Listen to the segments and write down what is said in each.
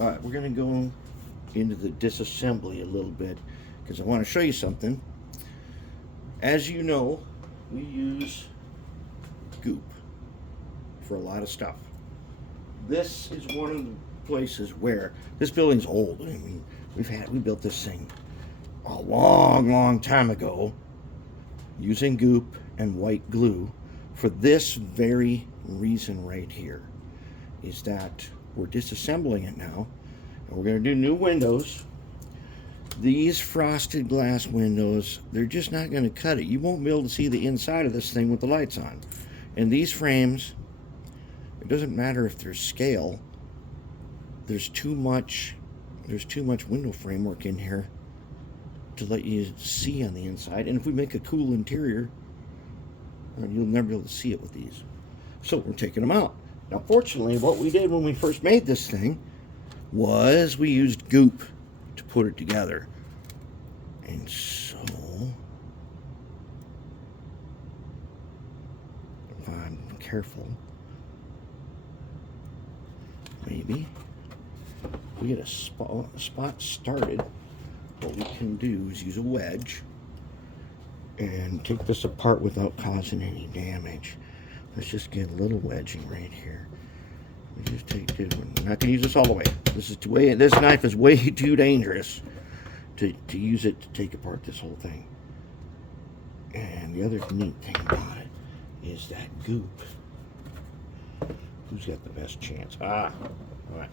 Alright, we're going to go into the disassembly a little bit because I want to show you something. As you know, we use GOOP for a lot of stuff. This is one of the places where this building's old. I mean, we built this thing a long time ago using GOOP and white glue for this very reason right here, is that we're disassembling it now and we're going to do new windows. These frosted glass windows, they're just not going to cut it. You won't be able to see the inside of this thing with the lights on. And these frames, it doesn't matter if they're scale, there's too much window framework in here to let you see on the inside. And if we make a cool interior, you'll never be able to see it with these. So we're taking them out. Now fortunately, what we did when we first made this thing was we used GOOP to put it together. And so, if I'm careful, maybe we get a spot started, what we can do is use a wedge and take this apart without causing any damage. Let's just get a little wedging right here. We just take this one. I'm not going to use this all the way. This knife is way too dangerous to use it to take apart this whole thing. And the other neat thing about it is that GOOP. Who's got the best chance? All right.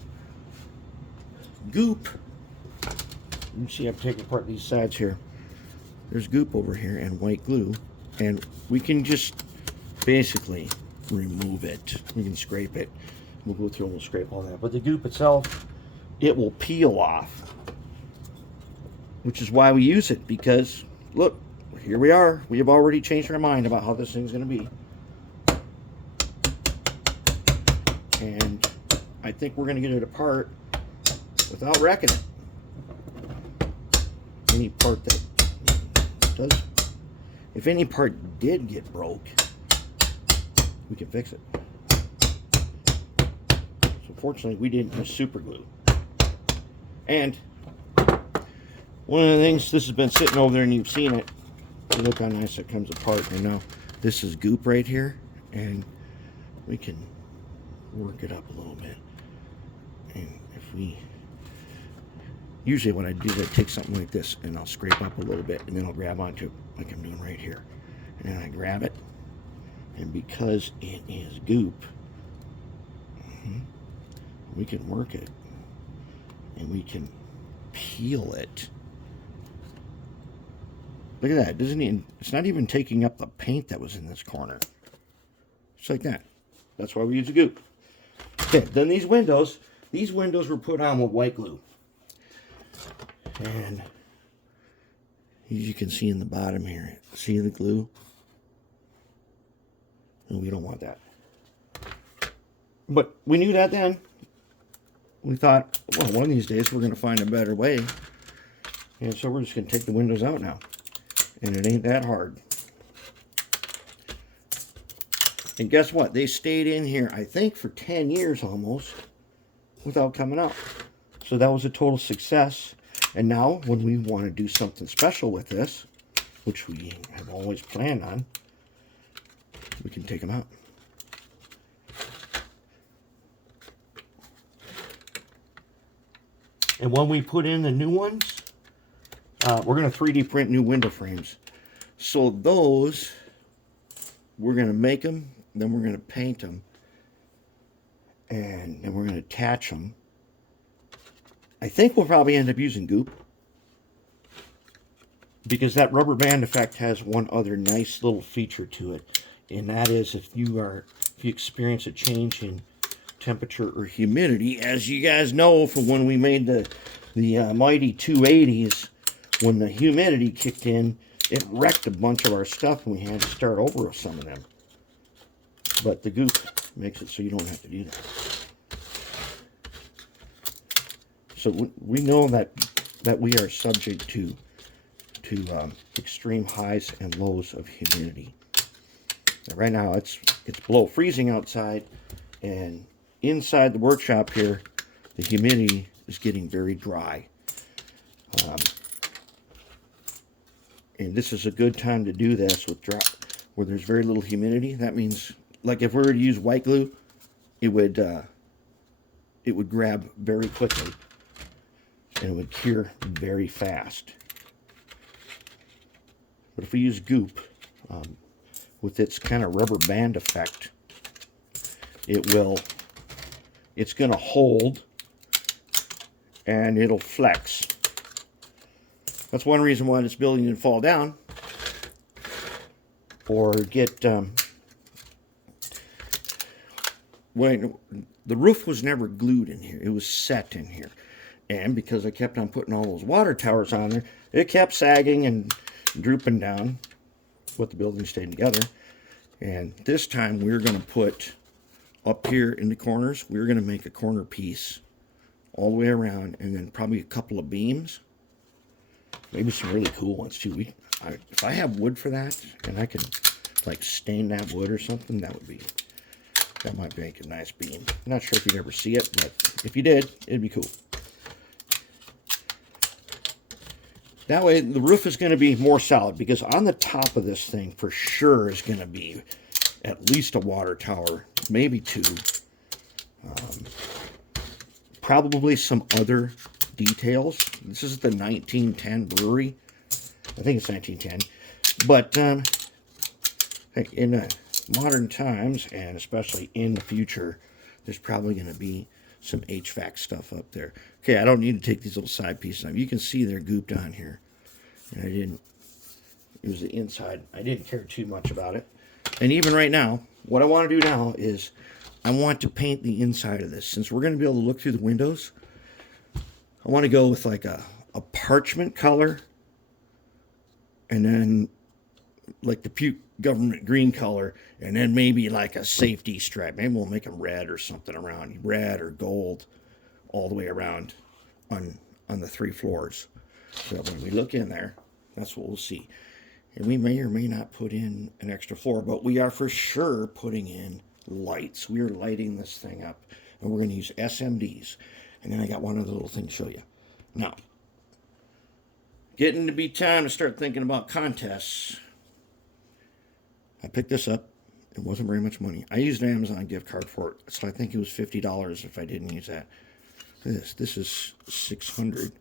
GOOP. You see, I'm taking apart these sides here. There's GOOP over here and white glue, and we can just basically remove it. We can scrape it. We'll go through and we'll scrape all that. But the GOOP itself, it will peel off, which is why we use it, because look, here we are. We have already changed our mind about how this thing's going to be. And I think we're going to get it apart without wrecking it. Any part that does, if any part did get broke, we can fix it. So fortunately, we didn't use super glue. And one of the things, this has been sitting over there and you've seen it. Look how nice it comes apart. And now this is GOOP right here, and we can work it up a little bit. And if we, usually what I do is I take something like this and I'll scrape up a little bit and then I'll grab onto it like I'm doing right here. And then I grab it, and because it is GOOP, we can work it and we can peel it. Look at that. It's not even taking up the paint that was in this corner. Just like that. That's why we use a GOOP. Okay, then these windows were put on with white glue. And as you can see in the bottom here, see the glue? And we don't want that. But we knew that then. We thought, well, one of these days we're going to find a better way. And so we're just going to take the windows out now. And it ain't that hard. And guess what? They stayed in here, I think, for 10 years almost without coming out. So that was a total success. And now, when we want to do something special with this, which we have always planned on, we can take them out. And when we put in the new ones, we're going to 3D print new window frames. So those, we're going to make them, then we're going to paint them, and then we're going to attach them. I think we'll probably end up using GOOP, because that rubber band effect has one other nice little feature to it, and that is if you experience a change in temperature or humidity, as you guys know from when we made the mighty 280s, when the humidity kicked in, it wrecked a bunch of our stuff and we had to start over with some of them. But the GOOP makes it so you don't have to do that. So we know that we are subject to extreme highs and lows of humidity. Now, right now it's below freezing outside, and inside the workshop here, the humidity is getting very dry. And this is a good time to do this where there's very little humidity. That means, like if we were to use white glue, it would grab very quickly and it would cure very fast. But if we use GOOP, with its kind of rubber band effect, it's going to hold and it'll flex. That's one reason why this building didn't fall down or get when the roof was never glued in here. It was set in here. And because I kept on putting all those water towers on there, it kept sagging and drooping down, but the building stayed together. And this time we're going to put up here in the corners, we're going to make a corner piece all the way around, and then probably a couple of beams. Maybe some really cool ones too. If I have wood for that, and I can like stain that wood or something, that might make a nice beam. I'm not sure if you'd ever see it, but if you did, it'd be cool. That way, the roof is going to be more solid, because on the top of this thing, for sure, is going to be at least a water tower, maybe two. Probably some other details. This is the 1910 brewery. I think it's 1910. But in modern times, and especially in the future, there's probably going to be some HVAC stuff up there. Okay, I don't need to take these little side pieces off. You can see they're gooped on here. And it was the inside. I didn't care too much about it. And even right now, what I want to do now is I want to paint the inside of this. Since we're going to be able to look through the windows, I want to go with like a parchment color, and then like the puke government green color, and then maybe like a safety stripe. Maybe we'll make them red or something around, red or gold, all the way around on the 3 floors. So when we look in there, that's what we'll see. And we may or may not put in an extra floor, but we are for sure putting in lights. We are lighting this thing up, and we're going to use SMDs. And then I got one other little thing to show you. Now, getting to be time to start thinking about contests. I picked this up. It wasn't very much money. I used an Amazon gift card for it, so I think it was $50 if I didn't use that. This is $600,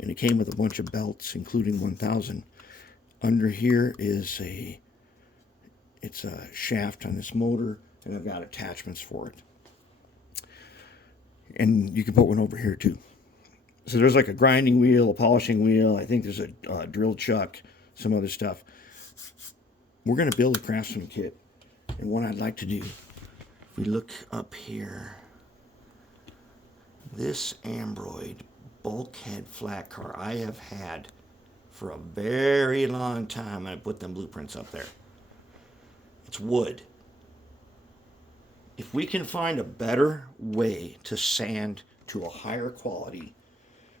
and it came with a bunch of belts, including 1,000. Under here is it's a shaft on this motor, and I've got attachments for it. And you can put one over here too. So there's like a grinding wheel, a polishing wheel. I think there's a drill chuck, some other stuff. We're going to build a Craftsman kit. And what I'd like to do, if we look up here, this Ambroid bulkhead flat car I have had for a very long time. I put them blueprints up there. It's wood. If we can find a better way to sand to a higher quality,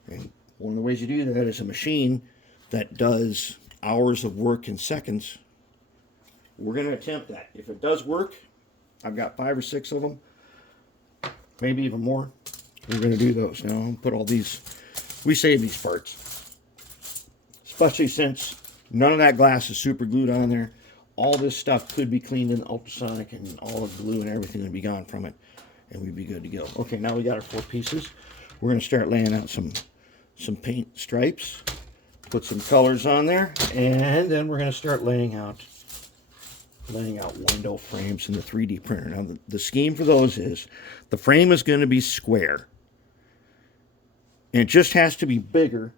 and one of the ways you do that is a machine that does hours of work in seconds, we're going to attempt that. If it does work, I've got 5 or 6 of them, maybe even more. We're going to do those. Now, I'll put all these, we save these parts, especially since none of that glass is super glued on there. All this stuff could be cleaned in ultrasonic, and all the glue and everything would be gone from it, and we'd be good to go. Okay, now we got our 4 pieces. We're going to start laying out some paint stripes, put some colors on there, and then we're going to start laying out window frames in the 3D printer. Now, the scheme for those is the frame is going to be square, and it just has to be bigger.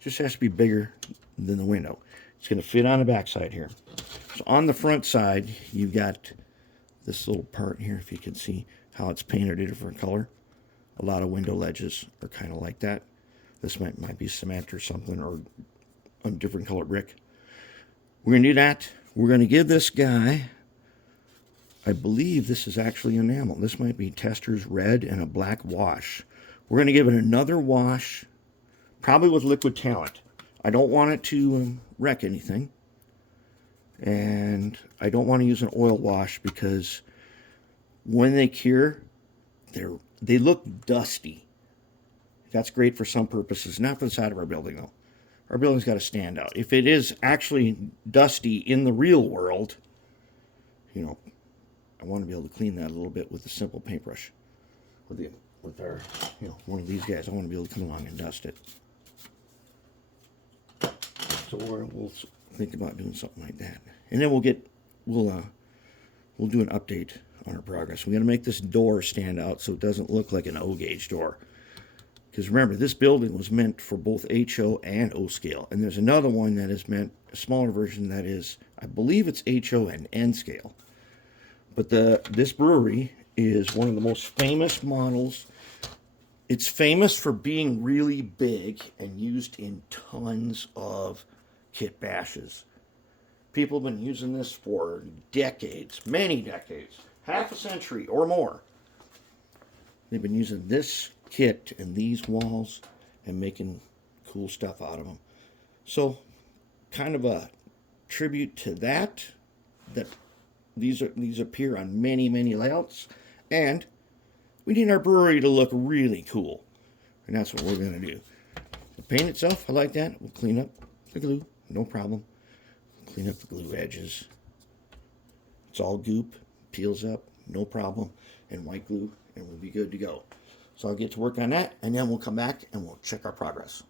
Just has to be bigger than the window. It's going to fit on the back side here. So on the front side, you've got this little part here, if you can see how it's painted a different color. A lot of window ledges are kind of like that. This might be cement or something, or a different color brick. We're going to do that. We're going to give this guy, I believe this is actually enamel. This might be Tester's red and a black wash. We're going to give it another wash, probably with liquid talent. I don't want it to wreck anything. And I don't want to use an oil wash because when they cure, they look dusty. That's great for some purposes, not for the side of our building though. Our building's got to stand out. If it is actually dusty in the real world, you know, I want to be able to clean that a little bit with a simple paintbrush. With our, you know, one of these guys, I want to be able to come along and dust it. So we'll think about doing something like that, and then we'll do an update on our progress. We're going to make this door stand out so it doesn't look like an O gauge door. Because remember, this building was meant for both HO and O scale, and there's another one that is meant, a smaller version that is, I believe it's HO and N scale. But this brewery is one of the most famous models. It's famous for being really big and used in tons of kit bashes. People have been using this for decades, many decades, half a century or more. They've been using this kit and these walls and making cool stuff out of them. So, kind of a tribute to that these appear on many layouts, and we need our brewery to look really cool, and that's what we're going to do. The paint itself, I like that. We'll clean up the glue, no problem. Clean up the glue edges. It's all goop, peels up, no problem, and white glue, and we'll be good to go. So I'll get to work on that, and then we'll come back and we'll check our progress.